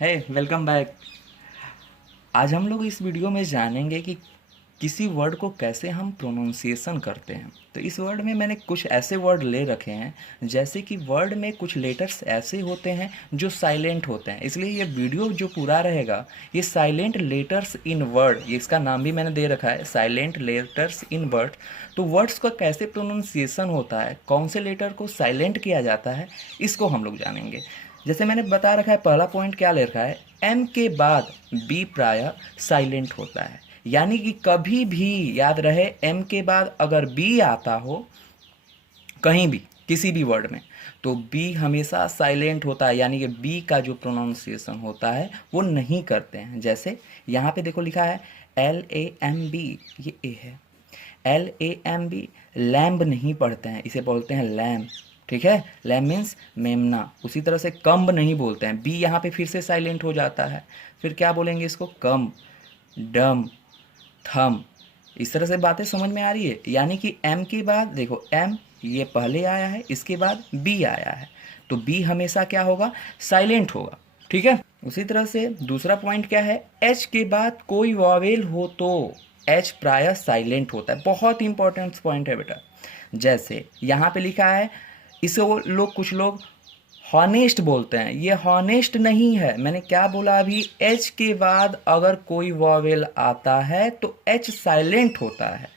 हे welcome back. आज हम लोग इस वीडियो में जानेंगे कि किसी वर्ड को कैसे हम प्रोनाउंसिएशन करते हैं। तो इस वर्ड में मैंने कुछ ऐसे वर्ड ले रखे हैं, जैसे कि वर्ड में कुछ लेटर्स ऐसे होते हैं जो साइलेंट होते हैं, इसलिए ये वीडियो जो पूरा रहेगा ये साइलेंट लेटर्स इन वर्ड, ये इसका नाम भी मैंने दे रखा है साइलेंट लेटर्स इन वर्ड। तो वर्ड्स का कैसे प्रोनाउंसिएशन होता है, कौन से लेटर को साइलेंट किया जाता है, इसको हम लोग जानेंगे। जैसे मैंने बता रखा है, पहला पॉइंट क्या ले रखा है, एम के बाद बी प्रायः साइलेंट होता है। यानी कि कभी भी याद रहे, एम के बाद अगर बी आता हो कहीं भी किसी भी वर्ड में, तो बी हमेशा साइलेंट होता है, यानी कि बी का जो प्रोनाउंसिएशन होता है वो नहीं करते हैं। जैसे यहाँ पे देखो लिखा है LAMB, ये ए है। LAMB, लैम्ब नहीं पढ़ते हैं, इसे बोलते हैं लैम्ब। ठीक है, लैम्ब मीन्स मेमना। उसी तरह से कम्ब नहीं बोलते हैं, बी यहाँ पे फिर से साइलेंट हो जाता है। फिर क्या बोलेंगे इसको, कम, डम, थम। इस तरह से बातें समझ में आ रही है। यानी कि एम के बाद देखो, एम ये पहले आया है, इसके बाद बी आया है, तो बी हमेशा क्या होगा, साइलेंट होगा। ठीक है, उसी तरह से दूसरा पॉइंट क्या है, एच के बाद कोई वॉवेल हो तो एच प्रायः साइलेंट होता है। बहुत इंपॉर्टेंट पॉइंट है बेटा। जैसे यहाँ पे लिखा है, इसे वो लोग कुछ लोग हॉनेस्ट बोलते हैं, ये हॉनेस्ट नहीं है। मैंने क्या बोला अभी, एच के बाद अगर कोई वॉवेल आता है तो एच साइलेंट होता है।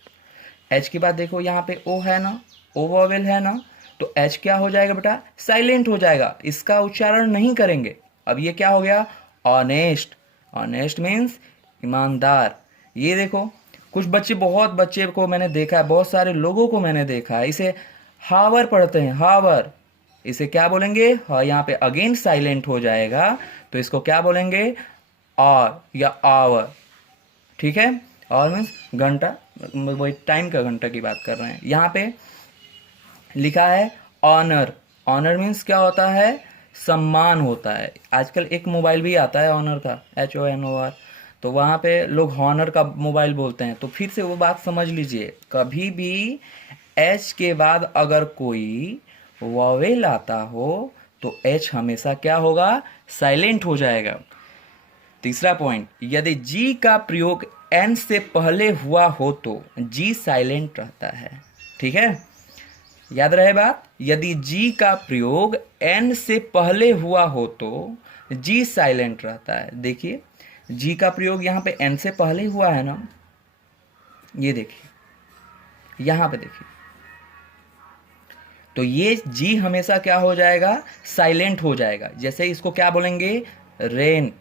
एच के बाद देखो यहाँ पे ओ है ना, ओ वॉवेल है ना, तो एच क्या हो जाएगा बेटा, साइलेंट हो जाएगा, इसका उच्चारण नहीं करेंगे। अब ये क्या हो गया, ऑनेस्ट। ऑनेस्ट मीन्स ईमानदार। ये देखो कुछ बच्चे, बहुत बच्चे को मैंने देखा है, बहुत सारे लोगों को मैंने देखा है, इसे हावर पढ़ते हैं, हावर। इसे क्या बोलेंगे, हाँ यहाँ पे अगेन साइलेंट हो जाएगा, तो इसको क्या बोलेंगे, और या आवर। ठीक है, और मीन्स घंटा, वही टाइम का घंटा की बात कर रहे हैं। यहाँ पे लिखा है ऑनर। ऑनर मीन्स क्या होता है, सम्मान होता है। आजकल एक मोबाइल भी आता है ऑनर का, HONOR, तो वहाँ पे लोग हॉनर का मोबाइल बोलते हैं। तो फिर से वो बात समझ लीजिए, कभी भी एच के बाद अगर कोई वॉवेल आता हो तो एच हमेशा क्या होगा, साइलेंट हो जाएगा। तीसरा पॉइंट, यदि जी का प्रयोग एन से पहले हुआ हो तो जी साइलेंट रहता है। ठीक है, याद रहे बात, यदि जी का प्रयोग एन से पहले हुआ हो तो जी साइलेंट रहता है। देखिए जी का प्रयोग यहाँ पे एन से पहले हुआ है ना, ये देखिए यहाँ पे देखिए, तो ये जी हमेशा क्या हो जाएगा, साइलेंट हो जाएगा। जैसे इसको क्या बोलेंगे, रेन,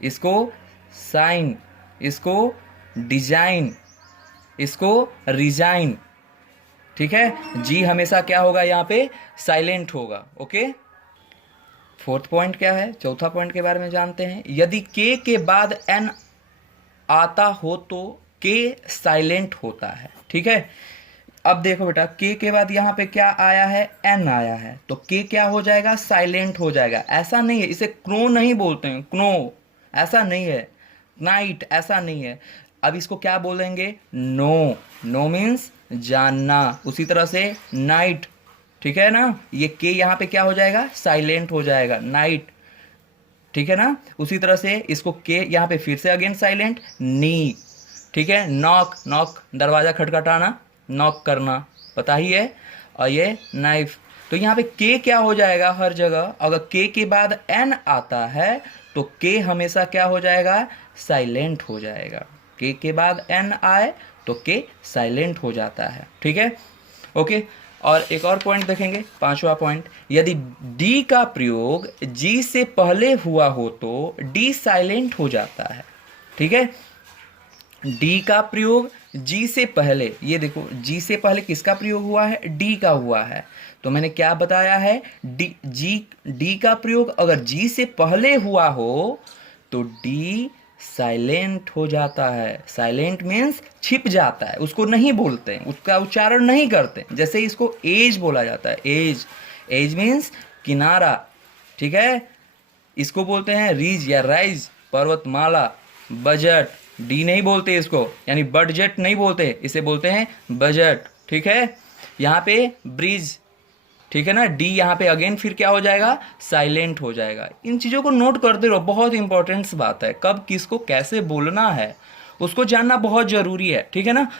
इसको साइन, इसको डिजाइन, इसको रिजाइन। ठीक है, जी हमेशा क्या होगा, यहाँ पे साइलेंट होगा। ओके, फोर्थ पॉइंट क्या है, चौथा पॉइंट के बारे में जानते हैं। यदि के बाद एन आता हो तो के साइलेंट होता है। ठीक है, अब देखो बेटा, के बाद यहाँ पे क्या आया है, एन आया है, तो के क्या हो जाएगा, साइलेंट हो जाएगा। ऐसा नहीं है, इसे क्रो नहीं बोलते हैं, क्नो ऐसा नहीं है, नाइट ऐसा नहीं है। अब इसको क्या बोलेंगे, नो। नो मीन्स जानना। उसी तरह से नाइट, ठीक है ना, ये के यहाँ पे क्या हो जाएगा, साइलेंट हो जाएगा, नाइट। ठीक है ना, उसी तरह से इसको के यहाँ पे फिर से अगेन साइलेंट, नी। ठीक है, नॉक, नॉक दरवाजा खटखटाना, नॉक करना, पता ही है। और ये नाइफ, तो यहाँ पे के क्या हो जाएगा, हर जगह अगर के बाद एन आता है तो के हमेशा क्या हो जाएगा, साइलेंट हो जाएगा। के बाद एन आए तो के साइलेंट हो जाता है। ठीक है, ओके। और एक और पॉइंट देखेंगे, पांचवा पॉइंट, यदि डी का प्रयोग जी से पहले हुआ हो तो डी साइलेंट हो जाता है। ठीक है, डी का प्रयोग जी से पहले, ये देखो जी से पहले किसका प्रयोग हुआ है, डी का हुआ है। तो मैंने क्या बताया है, डी का प्रयोग अगर जी से पहले हुआ हो तो डी साइलेंट हो जाता है। साइलेंट मीन्स छिप जाता है, उसको नहीं बोलते हैं, उसका उच्चारण नहीं करते। जैसे इसको एज बोला जाता है, एज। एज मीन्स किनारा। ठीक है, इसको बोलते हैं रिज या राइज, पर्वतमाला। बजट, डी नहीं बोलते इसको, यानी बडजेट नहीं बोलते, इसे बोलते हैं बजट। ठीक है, यहाँ पे ब्रिज, ठीक है ना। डी यहाँ पे अगेन फिर क्या हो जाएगा, साइलेंट हो जाएगा। इन चीज़ों को नोट करते रहो, बहुत इंपॉर्टेंट बात है, कब किसको कैसे बोलना है उसको जानना बहुत जरूरी है, ठीक है ना।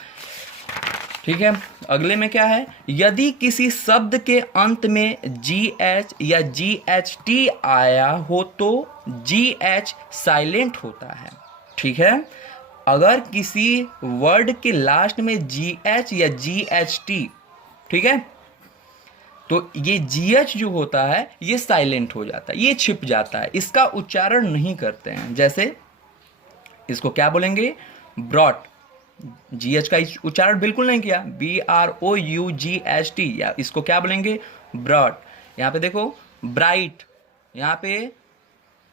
ठीक है, अगले में क्या है, यदि किसी शब्द के अंत में जी एच या जी एच टी आया हो तो जी एच साइलेंट होता है। ठीक है, अगर किसी वर्ड के लास्ट में जी एच या जी एच टी, ठीक है, तो ये जी एच जो होता है ये साइलेंट हो जाता है, ये छिप जाता है, इसका उच्चारण नहीं करते हैं। जैसे इसको क्या बोलेंगे, ब्रॉट, जी एच का उच्चारण बिल्कुल नहीं किया, B R O U G H T, या इसको क्या बोलेंगे, ब्रॉट। यहाँ पे देखो ब्राइट, यहाँ पे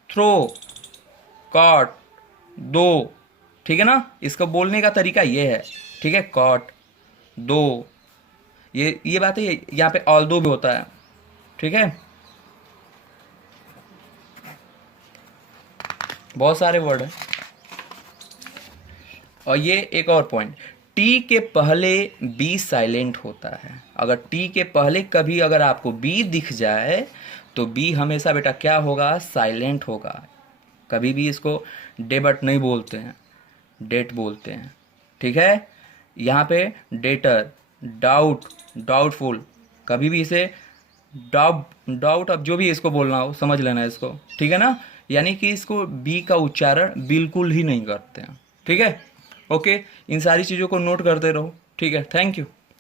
थ्रो, कॉट, दो, ठीक है ना, इसका बोलने का तरीका ये है, ठीक है, कॉट, दो, ये बात है। यहाँ पे ऑल दो भी होता है, ठीक है, बहुत सारे वर्ड है। और ये एक और पॉइंट, टी के पहले बी साइलेंट होता है। अगर टी के पहले कभी अगर आपको बी दिख जाए तो बी हमेशा बेटा क्या होगा, साइलेंट होगा। कभी भी इसको डेबट नहीं बोलते हैं, डेट बोलते हैं, ठीक है। यहाँ पे डेटर, डाउट, डाउटफुल, कभी भी इसे डाउट, डाउट, अब जो भी इसको बोलना हो समझ लेना इसको, ठीक है ना। यानी कि इसको बी का उच्चारण बिल्कुल ही नहीं करते हैं, ठीक है। ओके, इन सारी चीज़ों को नोट करते रहो, ठीक है। Thank you.